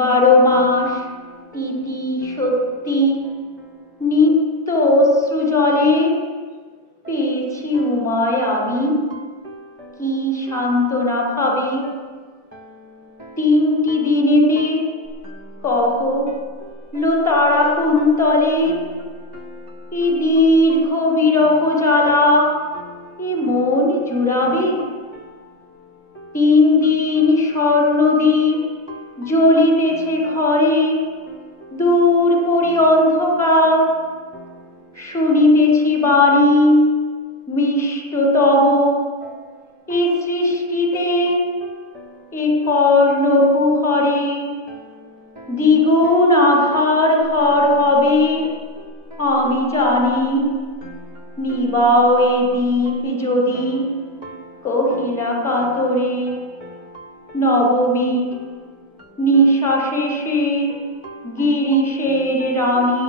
বারো মাস ইতি সত্যি নিত্য অশ্রু জলে পেয়েছি উমায় আমি, কি সান্ত্বনা ভাবে। তিনটি দিনেতে কহ লো তারা কুন্তলে, এ দীর্ঘ বিরহ জ্বালা এ মন জুড়াবে। 3 দিন স্বর্ণদ্বীপ জ্বলিতেছে ঘরে, দূর করি অন্ধকার শুনিতেছি বাণী মিষ্টতম। এ সৃষ্টিতে এ কর্ণকুহরে দ্বিগুণ আধার ঘর হবে আমি জানি। নিবাও এ দীপ যদি কহিলা কাতরে, নবমী নিশাশেষে গিরিশের রানী।